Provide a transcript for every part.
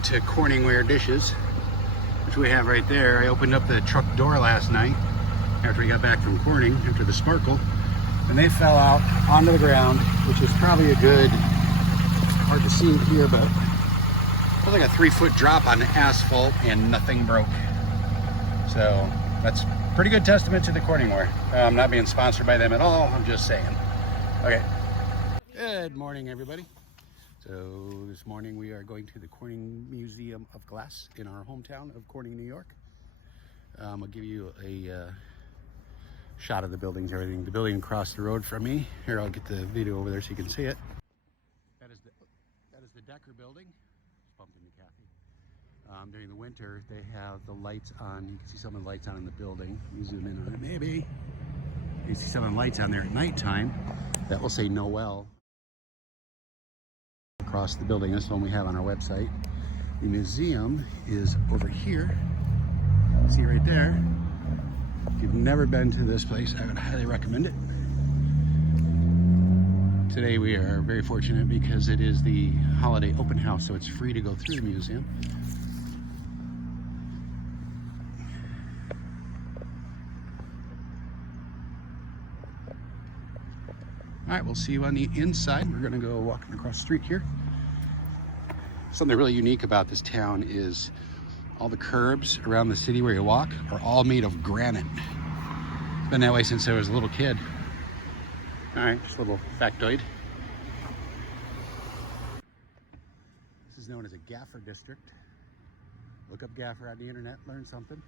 testament to Corningware dishes, which we have right there. I opened up the truck door last night after we got back from Corning, after the sparkle, and they fell out onto the ground, which is probably a good, hard to see it here, but it was like a 3-foot drop on the asphalt and nothing broke. So that's pretty good testament to the Corningware. I'm not being sponsored by them at all, I'm just saying. Okay. Good morning, everybody. So this morning we are going to the Corning Museum of Glass in our hometown of Corning, New York. I'll give you a shot of the buildings, everything. The building across the road from me. Here, I'll get the video over there so you can see it. That is the Decker building. Just bumped into Kathy. During the winter, they have the lights on. You can see some of the lights on in the building. Let me zoom in on it, maybe. You see some of the lights on there at nighttime. That will say Noel across the building. This one we have on our website. The museum is over here. See right there. If you've never been to this place, I would highly recommend it. Today we are very fortunate because it is the holiday open house, so it's free to go through the museum. All right, we'll see you on the inside. We're gonna go walking across the street here. Something really unique about this town is all the curbs around the city where you walk are all made of granite. It's been that way since I was a little kid. All right, just a little factoid. This is known as a gaffer district. Look up gaffer on the internet, learn something.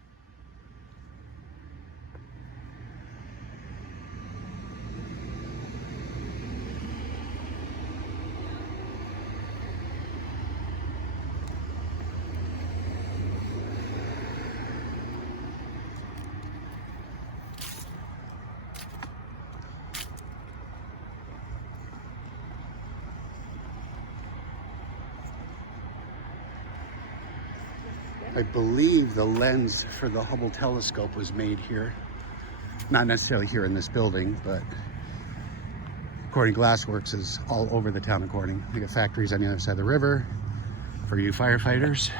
I believe the lens for the Hubble telescope was made here. Not necessarily here in this building, but Corning Glass Works is all over the town of Corning. They got factories on the other side of the river for you firefighters.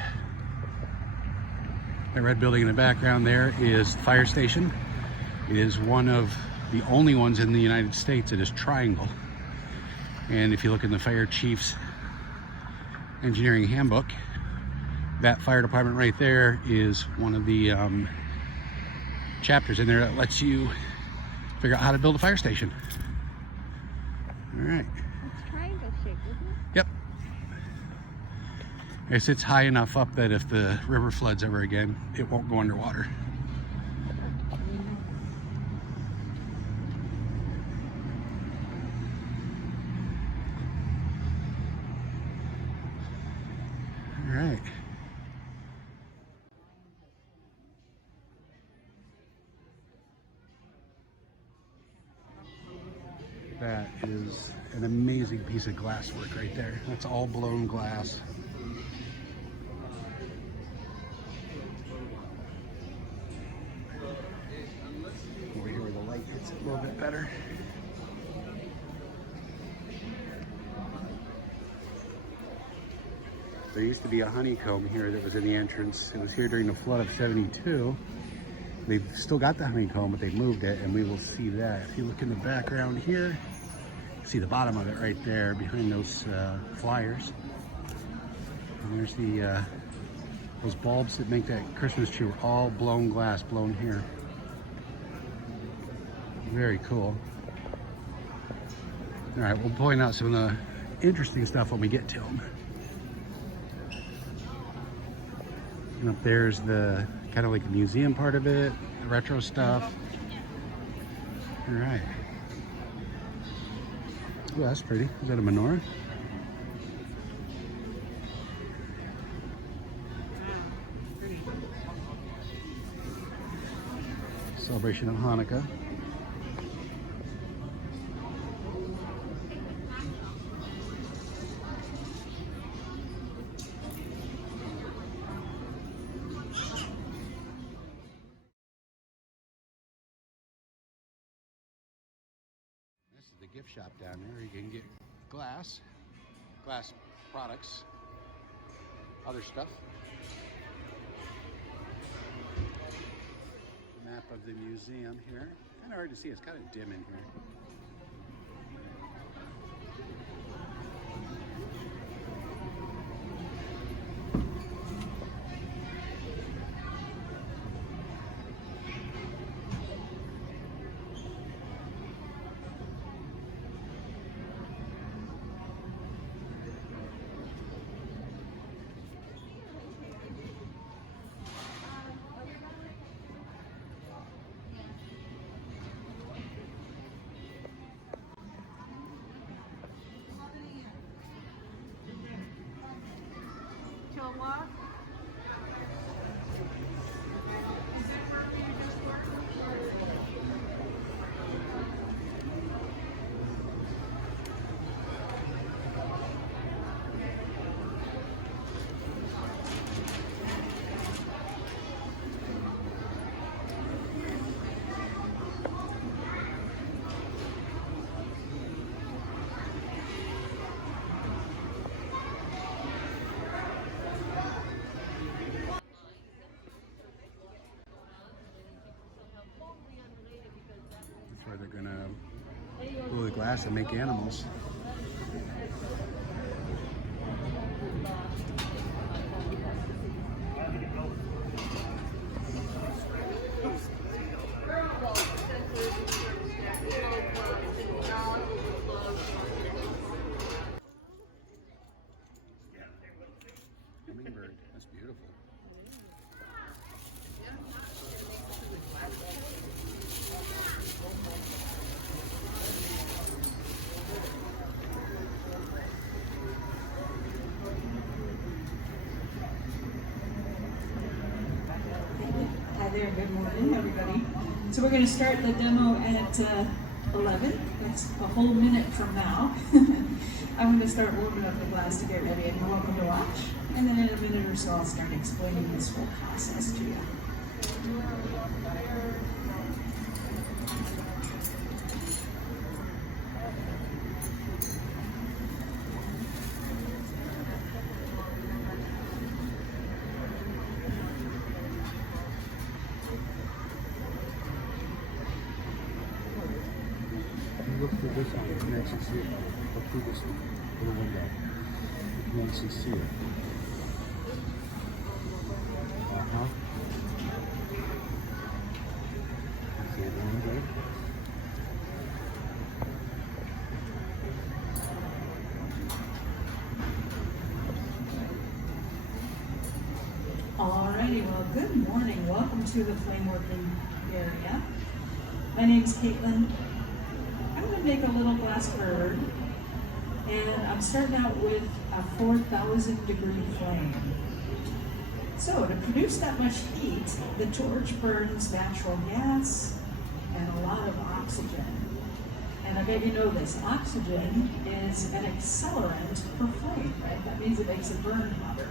That red building in the background there is the fire station. It is one of the only ones in the United States that is triangle. And if you look in the fire chief's engineering handbook, that fire department right there is one of the chapters in there that lets you figure out how to build a fire station. All right. It's triangle shaped, isn't it? Yep. It sits high enough up that if the river floods ever again, it won't go underwater. All right. That is an amazing piece of glass work right there. That's all blown glass. Over here where the light hits it a little bit better. There used to be a honeycomb here that was in the entrance. It was here during the flood of '72. They've still got the honeycomb, but they moved it, and we will see that. If you look in the background here, you see the bottom of it right there behind those flyers. And there's the those bulbs that make that Christmas tree were all blown glass, blown here. Very cool. All right, we'll point out some of the interesting stuff when we get to them. And up there's the kind of like the museum part of it, the retro stuff. All right. Oh, that's pretty. Is that a menorah? Celebration of Hanukkah. This is the gift shop down there. You can get glass products. other stuff. Map of the museum here. Kind of hard to see, it's kind of dim in here. Walk. That's where they're gonna blow the glass and make animals. Hummingbird, that's beautiful. Hi there, good morning everybody. So we're going to start the demo at 11. That's a whole minute from now. I'm going to start warming up the glass to get ready and you're welcome to watch. And then in a minute or so I'll start explaining this whole process to you. Look through this one, you can actually see it. Look through this little window. You can actually see it. Uh-huh. See it in there? Alrighty, well good morning. Welcome to the flame working area. My name's Caitlin. I'm going to make a little glass bird, and I'm starting out with a 4,000 degree flame. So to produce that much heat, the torch burns natural gas and a lot of oxygen. And I bet you know this, oxygen is an accelerant for flame, right? That means it makes it burn hotter.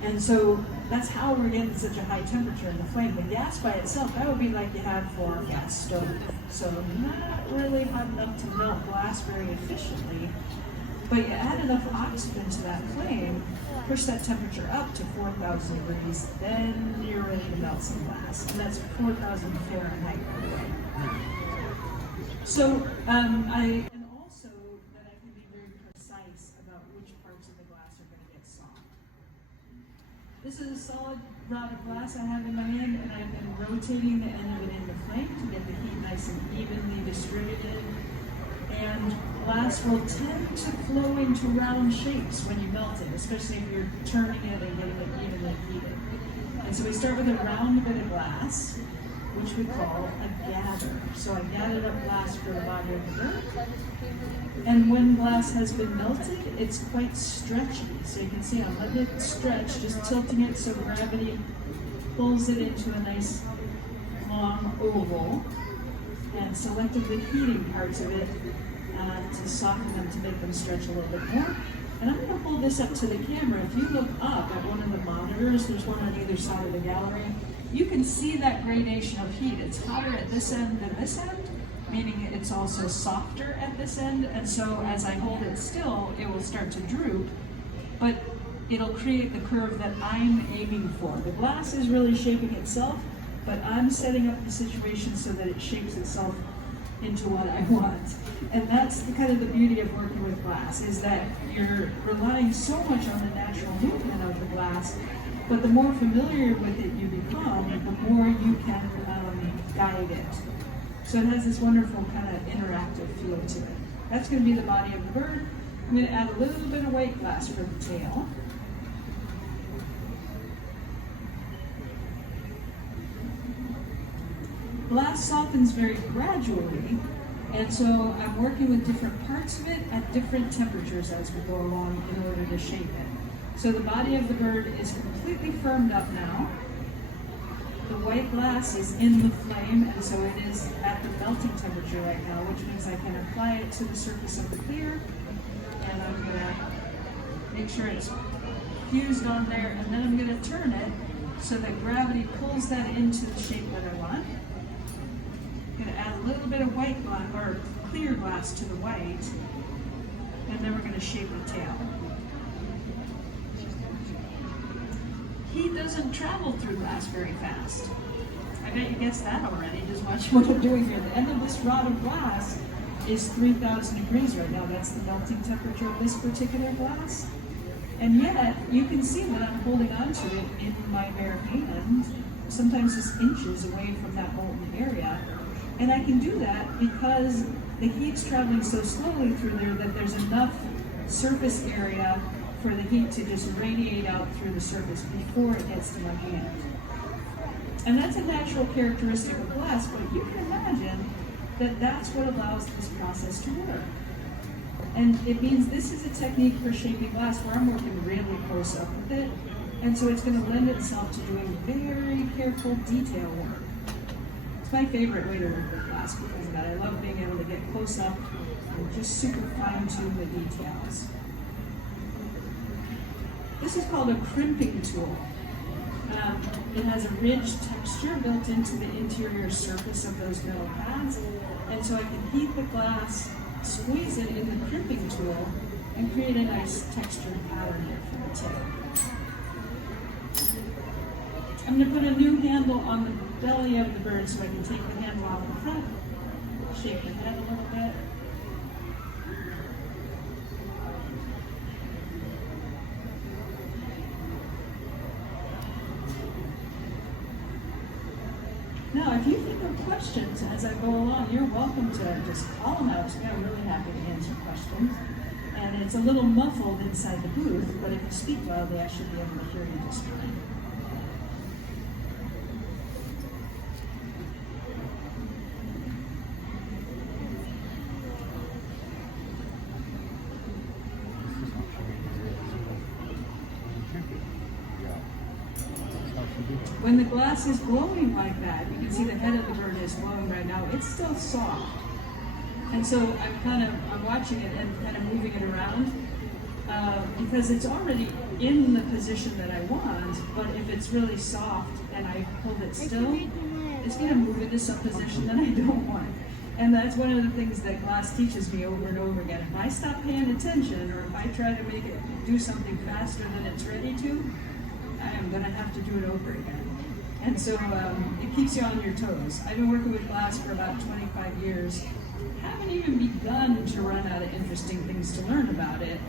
And so that's how we're getting such a high temperature in the flame. The gas by itself, that would be like you have for a gas stove. So not really hot enough to melt glass very efficiently, but you add enough oxygen to that flame, push that temperature up to 4,000 degrees, then you're ready to melt some glass. And that's 4,000 Fahrenheit, by the way. So and also that I can be very precise about which parts of the glass are going to get soft. This is a solid rod of glass I have in my hand, and I've been rotating the end of it in the flame to get the heat nice and evenly distributed. And glass will tend to flow into round shapes when you melt it, especially if you're turning it and getting it evenly heated. And so we start with a round bit of glass, which we call a gather. So I gathered up glass for the body of the bird. And when glass has been melted, it's quite stretchy. So you can see I'm letting it stretch, just tilting it so gravity pulls it into a nice long oval, and selectively heating parts of it to soften them, to make them stretch a little bit more. And I'm going to hold this up to the camera. If you look up at one of the monitors, there's one on either side of the gallery, you can see that gradation of heat. It's hotter at this end than this end, meaning it's also softer at this end. And so as I hold it still, it will start to droop. But it'll create the curve that I'm aiming for. The glass is really shaping itself, but I'm setting up the situation so that it shapes itself into what I want. And that's kind of the beauty of working with glass, is that you're relying so much on the natural movement of the glass, but the more familiar with it you become, the more you can guide it. So it has this wonderful kind of interactive feel to it. That's going to be the body of the bird. I'm going to add a little bit of white glass for the tail. Glass softens very gradually, and so I'm working with different parts of it at different temperatures as we go along in order to shape it. So the body of the bird is completely firmed up now. The white glass is in the flame, and so it is at the melting temperature right now, which means I can apply it to the surface of the clear, and I'm going to make sure it's fused on there, and then I'm going to turn it so that gravity pulls that into the shape that I want. I'm going to add a little bit of white glass, or clear glass to the white, and then we're going to shape the tail. Heat doesn't travel through glass very fast. I bet you guessed that already, just watch what I'm doing here. The end of this rod of glass is 3,000 degrees right now. That's the melting temperature of this particular glass. And yet, you can see that I'm holding onto it in my bare hand, sometimes just inches away from that molten area. And I can do that because the heat's traveling so slowly through there that there's enough surface area for the heat to just radiate out through the surface before it gets to my hand. And that's a natural characteristic of glass, but you can imagine that that's what allows this process to work. And it means this is a technique for shaping glass where I'm working really close up with it, and so it's going to lend itself to doing very careful detail work. It's my favorite way to work with glass because of that. I love being able to get close up and just super fine-tune the details. This is called a crimping tool. It has a ridged texture built into the interior surface of those metal pads, and so I can heat the glass, squeeze it in the crimping tool, and create a nice textured pattern here for the tail. I'm going to put a new handle on the belly of the bird so I can take the handle off the front, shake the head a little bit. Now, if you think of questions as I go along, you're welcome to just call them out to me. I'm really happy to answer questions. And it's a little muffled inside the booth, but if you speak loudly, I should be able to hear you just fine. When the glass is glowing like that, you can see the head of the bird is glowing right now. It's still soft. And so I'm watching it and kind of moving it around because it's already in the position that I want, but if it's really soft and I hold it still, it's going to move into some position that I don't want. And that's one of the things that glass teaches me over and over again. If I stop paying attention, or if I try to make it do something faster than it's ready to, I am going to have to do it over again. And so it keeps you on your toes. I've been working with glass for about 25 years. Haven't even begun to run out of interesting things to learn about it.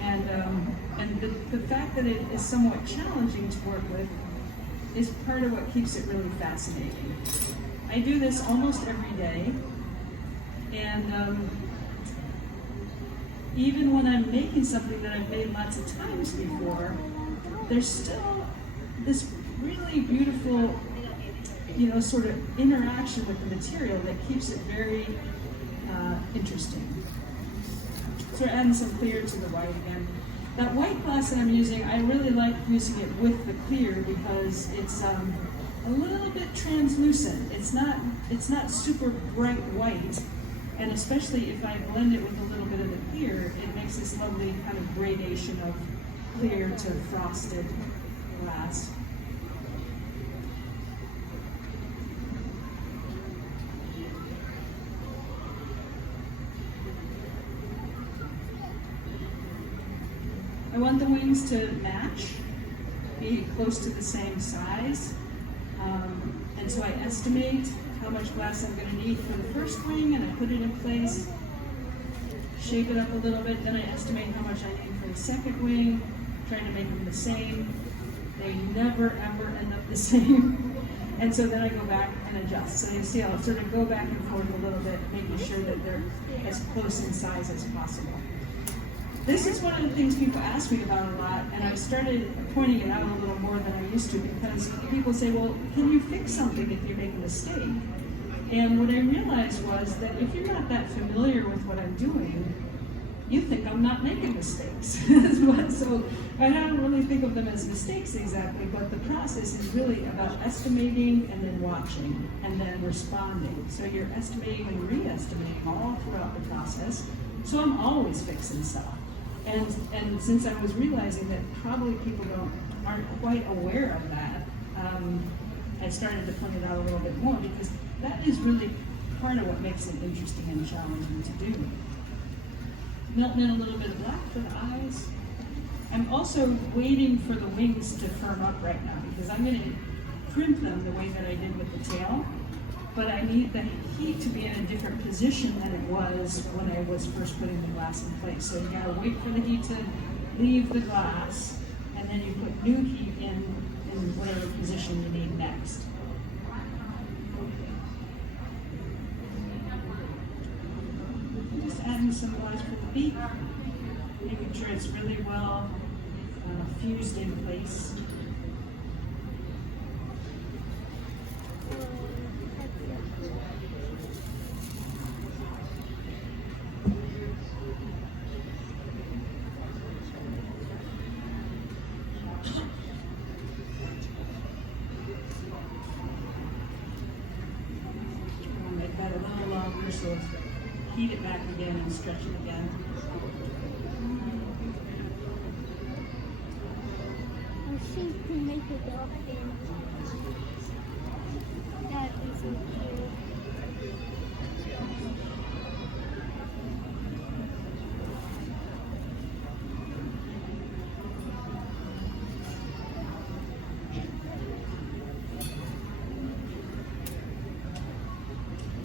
And the fact that it is somewhat challenging to work with is part of what keeps it really fascinating. I do this almost every day. And even when I'm making something that I've made lots of times before, there's still this really beautiful, sort of interaction with the material that keeps it very interesting. So we're adding some clear to the white again. That white glass that I'm using, I really like using it with the clear because it's a little bit translucent. It's not super bright white, and especially if I blend it with a little bit of the clear, it makes this lovely kind of gradation of clear to frosted glass. I want the wings to match, be close to the same size. And so I estimate how much glass I'm going to need for the first wing, and I put it in place, shape it up a little bit, then I estimate how much I need for the second wing, trying to make them the same. They never ever end up the same. And so then I go back and adjust. So you see I'll sort of go back and forth a little bit, making sure that they're as close in size as possible. This is one of the things people ask me about a lot, and I started pointing it out a little more than I used to, because people say, well, can you fix something if you make a mistake? And what I realized was that if you're not that familiar with what I'm doing, you think I'm not making mistakes. So I don't really think of them as mistakes exactly, but the process is really about estimating and then watching and then responding. So you're estimating and re-estimating all throughout the process. So I'm always fixing stuff. And since I was realizing that probably people aren't quite aware of that, I started to point it out a little bit more, because that is really part of what makes it interesting and challenging to do. Melting in a little bit of black for the eyes. I'm also waiting for the wings to firm up right now, because I'm going to crimp them the way that I did with the tail, but I need the heat to be in a different position than it was when I was first putting the glass in place. So you got to wait for the heat to leave the glass, and then you put new heat in whatever position you need next. Just adding some glass for the beak, making sure it's really well fused in place. Make that a little longer, so heat it back again and stretch it again. I think we make it up in that is cute.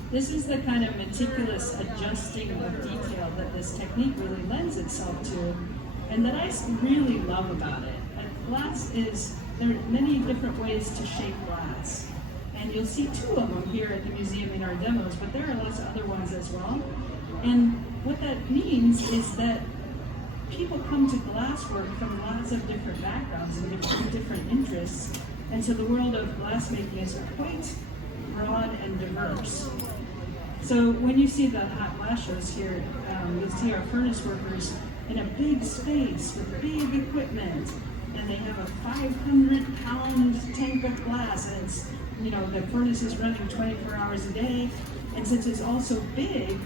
This is the kind of meticulous adjusting of detail that this technique really lends itself to, and that I really love about it. Glass there are many different ways to shape glass, and you'll see two of them here at the museum in our demos, but there are lots of other ones as well. And what that means is that people come to glasswork from lots of different backgrounds and different interests, and so the world of glassmaking is quite broad and diverse. So when you see the hot glass shows here, you'll see our furnace workers in a big space with big equipment, and they have a 500-pound tank of glass, and it's, the furnace is running 24 hours a day, and since it's also big,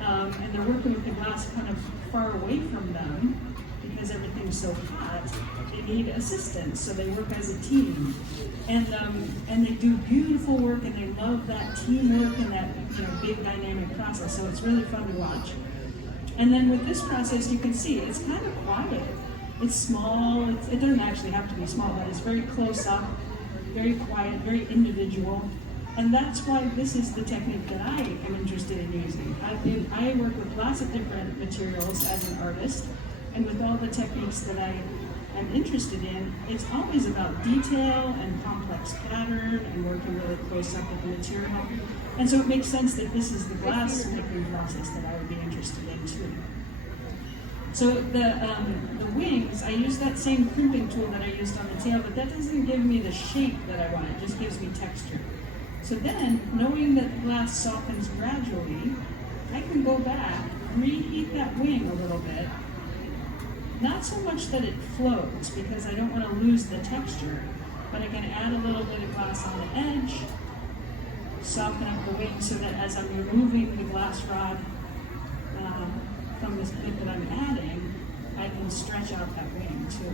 and they're working with the glass kind of far away from them, because everything's so hot, they need assistance, so they work as a team. And they do beautiful work, and they love that teamwork and that big dynamic process, so it's really fun to watch. And then with this process, you can see it's kind of quiet. It's small, it doesn't actually have to be small, but it's very close up, very quiet, very individual. And that's why this is the technique that I am interested in using. I work with lots of different materials as an artist, and with all the techniques that I am interested in, it's always about detail and complex pattern and working really close up with the material. And so it makes sense that this is the glass making process that I would be interested in too. So the wings, I use that same crimping tool that I used on the tail, but that doesn't give me the shape that I want, it just gives me texture. So then, knowing that the glass softens gradually, I can go back, reheat that wing a little bit. Not so much that it floats, because I don't want to lose the texture, but I can add a little bit of glass on the edge, soften up the wing so that as I'm removing the glass rod from this bit that I'm adding, I can stretch out that wing too.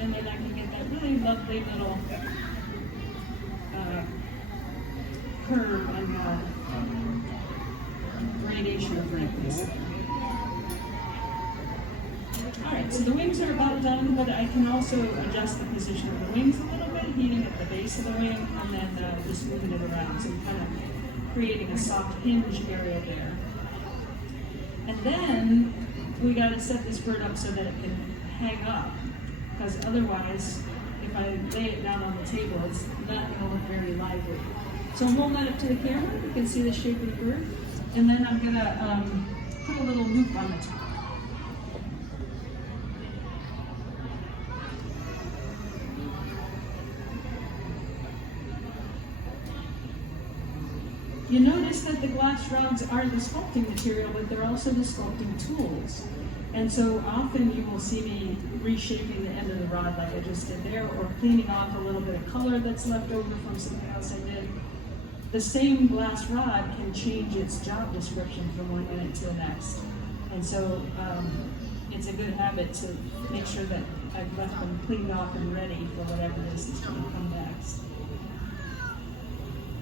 And then I can get that really lovely little curve and gradation of wrinkles. this. Alright, so the wings are about done, but I can also adjust the position of the wings a little bit, heating at the base of the wing, and then just moving it around, so kind of creating a soft hinge area there. And then we got to set this bird up so that it can hang up, because otherwise, if I lay it down on the table, it's not going to look very lively. So I'm holding that up to the camera, you can see the shape of the bird, and then I'm going to put a little loop on the top. You notice that the glass rods are the sculpting material, but they're also the sculpting tools. And so often you will see me reshaping the end of the rod like I just did there, or cleaning off a little bit of color that's left over from something else I did. The same glass rod can change its job description from one minute to the next. And so it's a good habit to make sure that I've left them cleaned off and ready for whatever it is that's going to come next.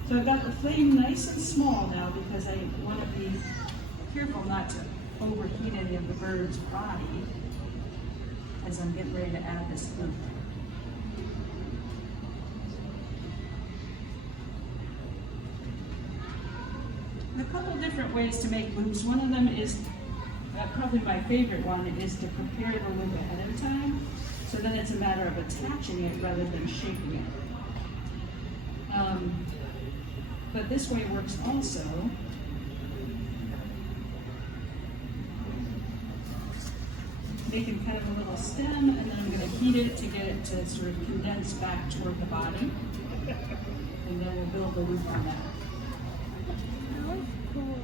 So I've got the flame nice and small now because I want to be careful not to overheat any of the bird's body as I'm getting ready to add this loop. A couple different ways to make loops. One of them is, probably my favorite one, is to prepare the loop ahead of time. So then it's a matter of attaching it rather than shaping it. But this way works also. Making kind of a little stem, and then I'm going to heat it to get it to sort of condense back toward the body. And then we'll build the loop on that. That was cool.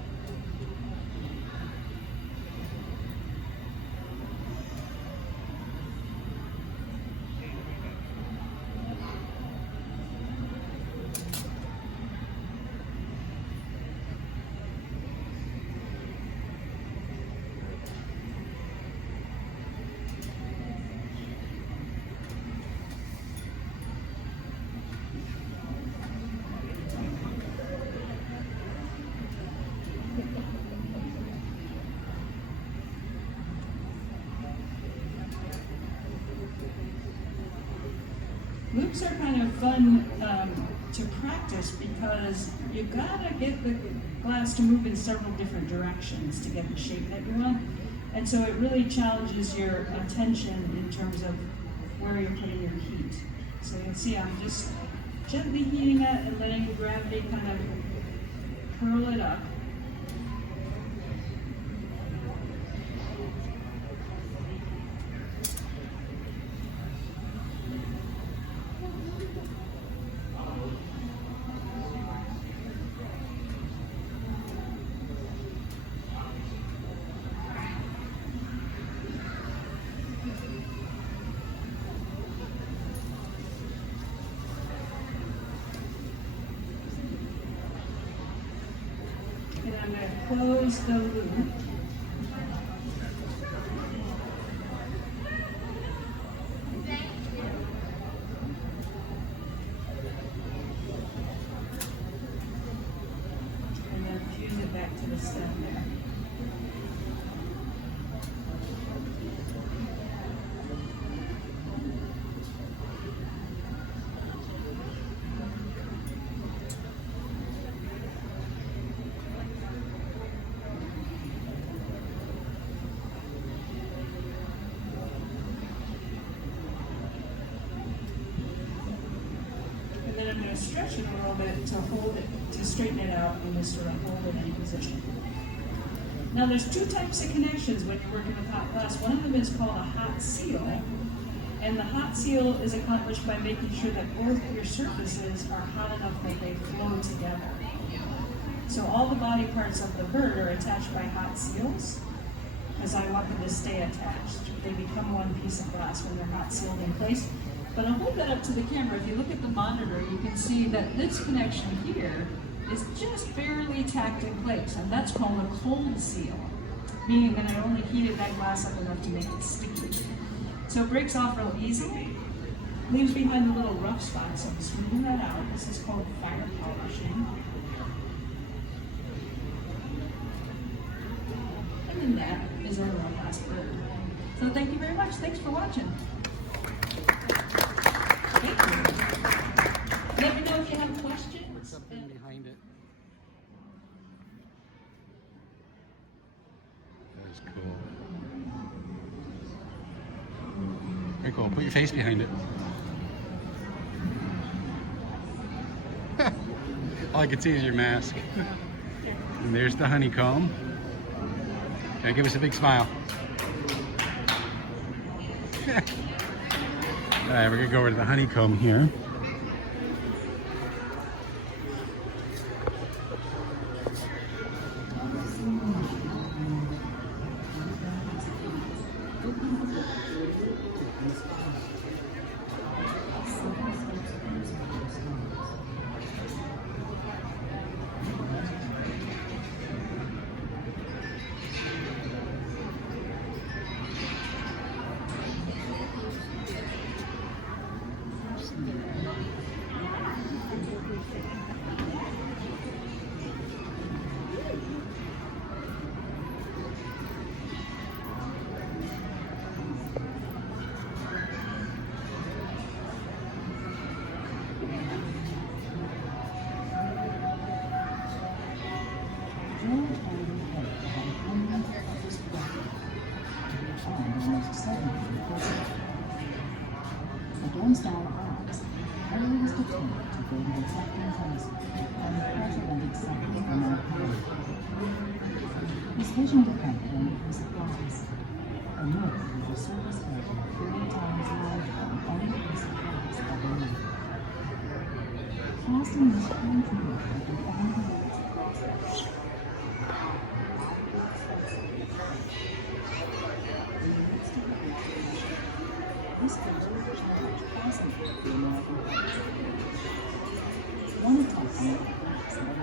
Loops are kind of fun to practice because you've got to get the glass to move in several different directions to get the shape that you want. And so it really challenges your attention in terms of where you're putting your heat. So you'll see I'm just gently heating it and letting gravity kind of curl it up. And I'm going to close the loop. And then fuse it back to the stem there. And then I'm going to stretch it a little bit to hold it, to straighten it out and just sort of hold it in position. Now there's two types of connections when you're working with hot glass. One of them is called a hot seal. And the hot seal is accomplished by making sure that both your surfaces are hot enough that they flow together. So all the body parts of the bird are attached by hot seals, because I want them to stay attached. They become one piece of glass when they're hot sealed in place. But I'll hold that up to the camera. If you look at the monitor, you can see that this connection here is just barely tacked in place, and that's called a cold seal, meaning that I only heated that glass up enough to make it sticky. So it breaks off real easy, leaves behind a little rough spot, so I'm smoothing that out. This is called fire polishing. And that is our one last bird. So thank you very much. Thanks for watching. Thank you. Let me know if you have questions. What's something behind it? That is cool. Very cool. Put your face behind it. All I can see is your mask. And there's the honeycomb. Okay, give us a big smile. All right, we're gonna go over to the honeycomb here. Against all odds, Harry was determined to build an exacting telescope and president accepted from our power. His vision depended on the piece of glass. A mirror with a surface area 30 times larger than any piece of glass ever made. Casting this huge mirror would be found in this conservator's knowledge fascinated the American public. One attempt to make glass that would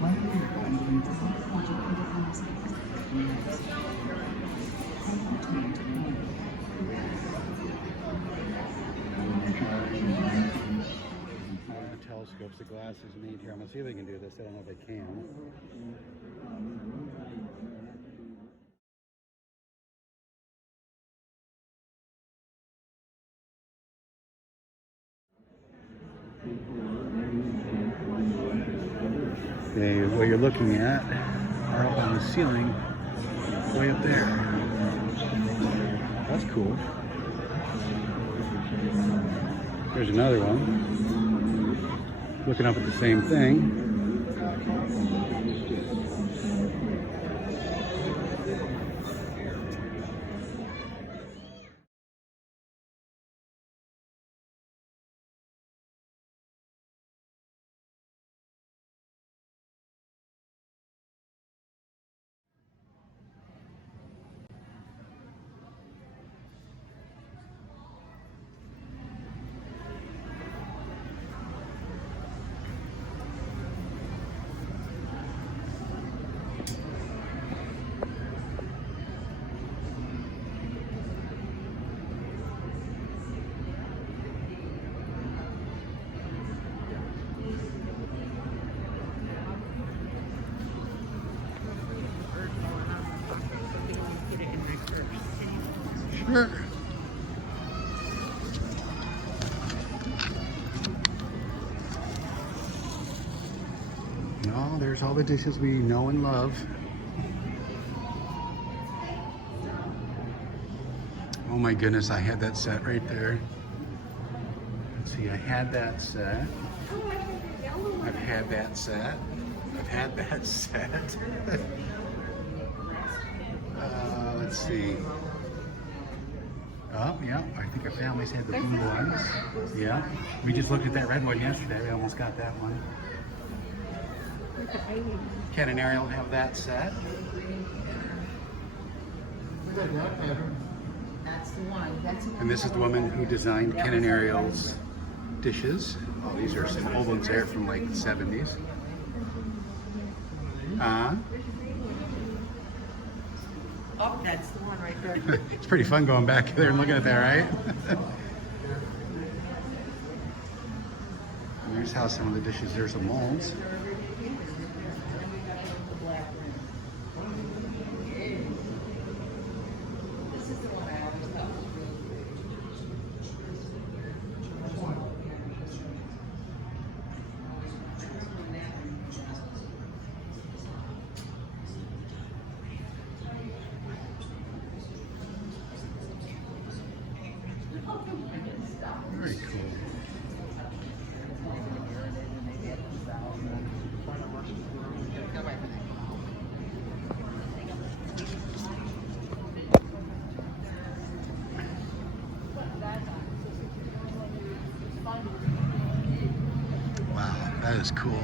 one people ending different project independence years. And returned to the Navy. Telescopes, the glass is made here. I'm gonna see if I can do this. I don't know if I can. Okay, what you're looking at are up on the ceiling, way up there. That's cool. There's another one. Looking up at the same thing. Sure. No, there's all the dishes we know and love. Oh my goodness, I had that set right there. Let's see, I had that set. I've had that set. I've had that set. Let's see. Oh, yeah, I think our families had the blue ones. Yeah, we just looked at that red one yesterday. We almost got that one. Ken and Ariel have that set. That's the one. That's the one. And this is the woman who designed Ken and Ariel's dishes. Oh, these are some old ones there from like the 70s. Oh, that's the one right there. It's pretty fun going back there and looking at that, right? And here's how some of the dishes, there's some molds. is cool.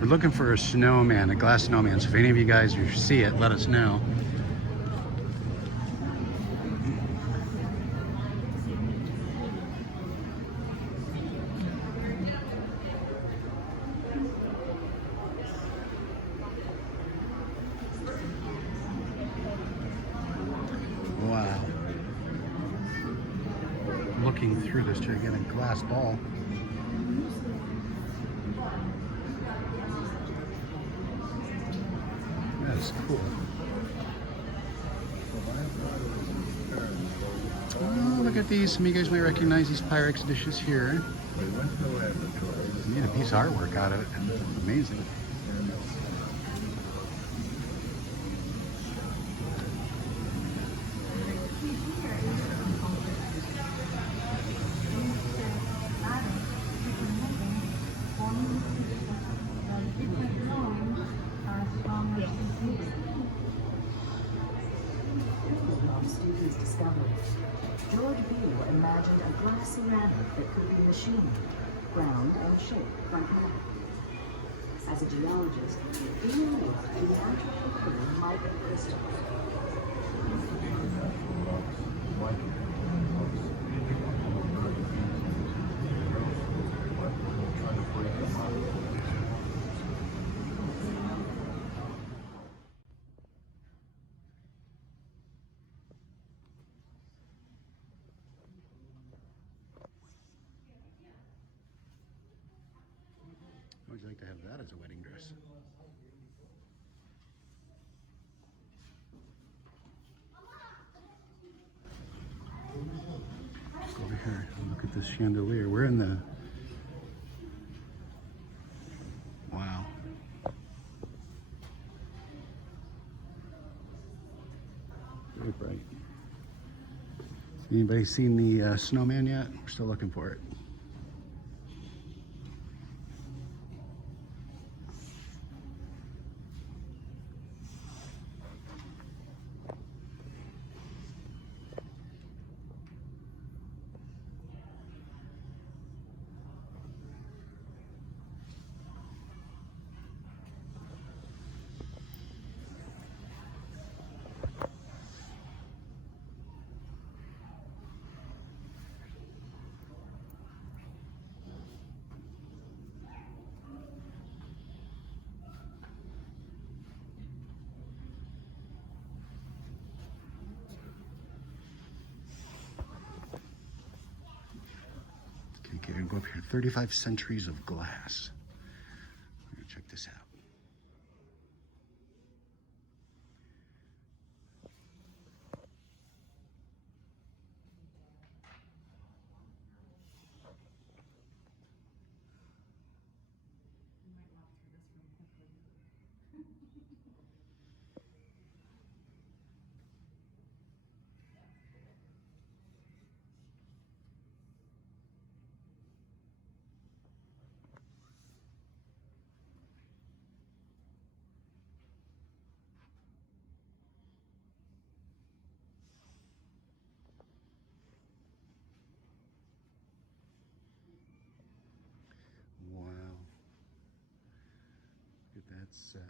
We're looking for a snowman, a glass snowman. So if any of you guys see it, let us know. Wow. Looking through this gigantic glass ball. That is cool. Oh, look at these. Some of you guys may recognize these Pyrex dishes here. You need a piece of artwork out of it. Amazing. Students' discovery. George Beale imagined a glass ceramic that could be machined, ground, and shaped like metal. As a geologist, Beale looked to naturally occurring microcrystals. How would you like to have that as a wedding dress? Let's go over here and look at this chandelier. We're in the... Wow. Very bright. Anybody seen the snowman yet? We're still looking for it. Okay, I'm gonna go up here. 35 centuries of glass. We're gonna check this out. Wow. Look at that set.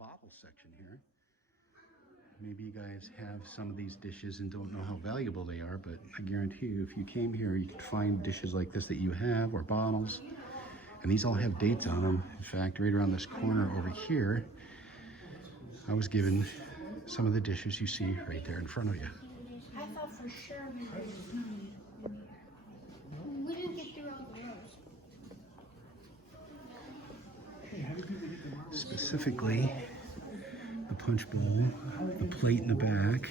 bottle section here. Maybe you guys have some of these dishes and don't know how valuable they are, but I guarantee you if you came here, you could find dishes like this that you have, or bottles. And these all have dates on them. In fact, right around this corner over here, I was given some of the dishes you see right there in front of you. I thought for sure we didn't get through all the rows. Specifically, the punch bowl, the plate in the back.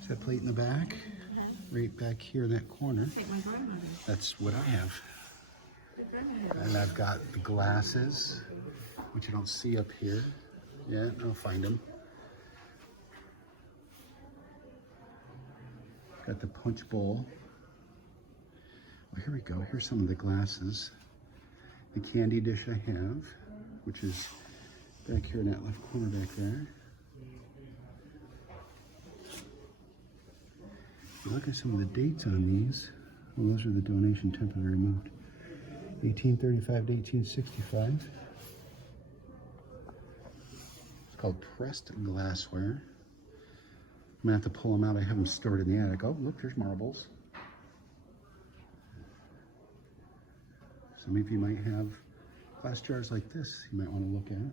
Is that plate in the back? Right back here in that corner. Like my grandmother. That's what I have. And I've got the glasses, which I don't see up here yet. I'll find them. Got the punch bowl. Oh, here we go. Here's some of the glasses. The candy dish I have, which is back here in that left corner back there. Look at some of the dates on these. Well, those are the donation temporarily removed. 1835 to 1865. It's called pressed glassware. I'm gonna have to pull them out. I have them stored in the attic. Oh, look, there's marbles. Some of you might have glass jars like this you might want to look at.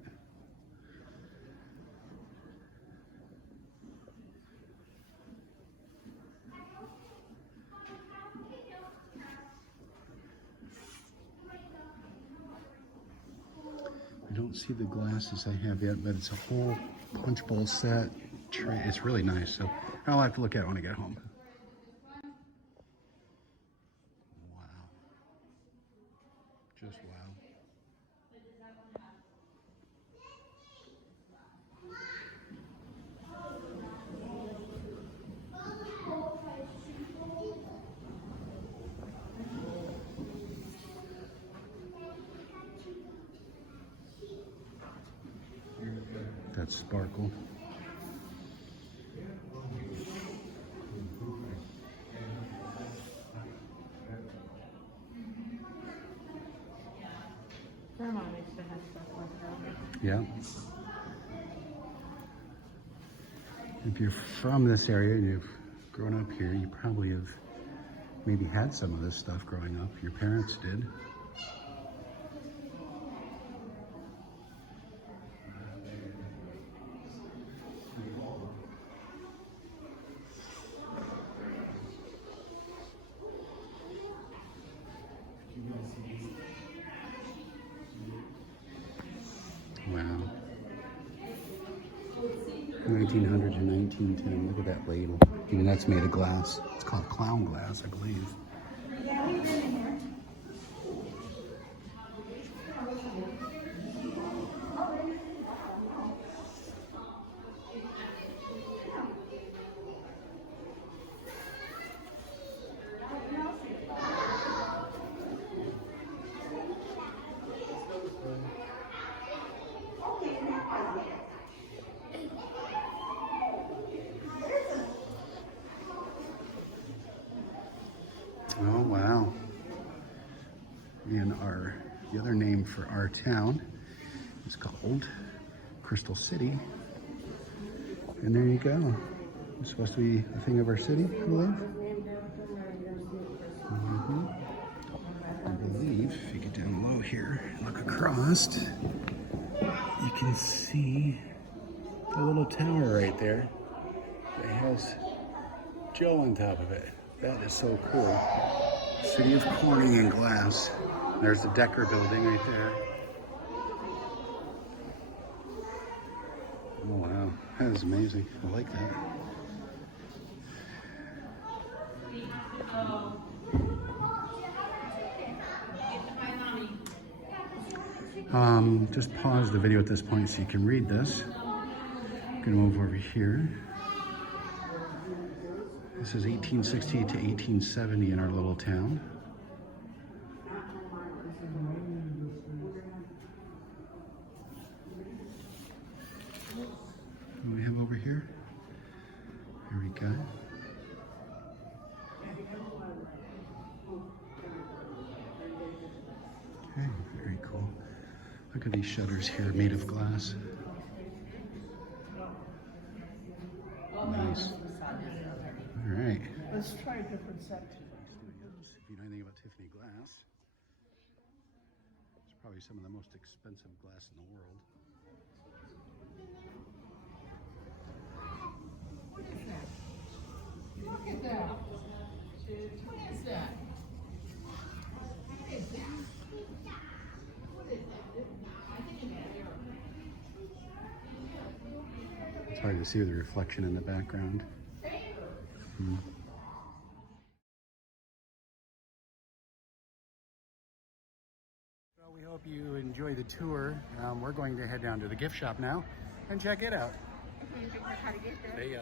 I don't see the glasses I have yet, but it's a whole punch bowl set tray. It's really nice, so I'll have to look at it when I get home. Wow. Just wow. That's sparkle. Grandma used to have stuff like that. Yeah. If you're from this area and you've grown up here, you probably have maybe had some of this stuff growing up. Your parents did. Wow. 1900 to 1910. Look at that label. Even that's made of glass. It's called clown glass, I believe. Yeah, we've been in here. Oh, wow. And the other name for our town is called Crystal City. And there you go. It's supposed to be a thing of our city, I believe. I believe, if you get down low here and look across, you can see the little tower right there that has Joe on top of it. That is so cool. City of Corning and glass. There's the Decker building right there. Oh wow, that is amazing. I like that. Just pause the video at this point so you can read this. I'm gonna move over here. This is 1860 to 1870 in our little town. What do we have over here? Here we go. Okay, very cool. Look at these shutters here made of glass. let's try a different set too. Studios. If you know anything about Tiffany glass, it's probably some of the most expensive glass in the world. What is that? Look at that. What is that? What is that? What is that? I think it's It's hard to see with the reflection in the background. Well, we hope you enjoy the tour. We're going to head down to the gift shop now and check it out. How to get there. There you go.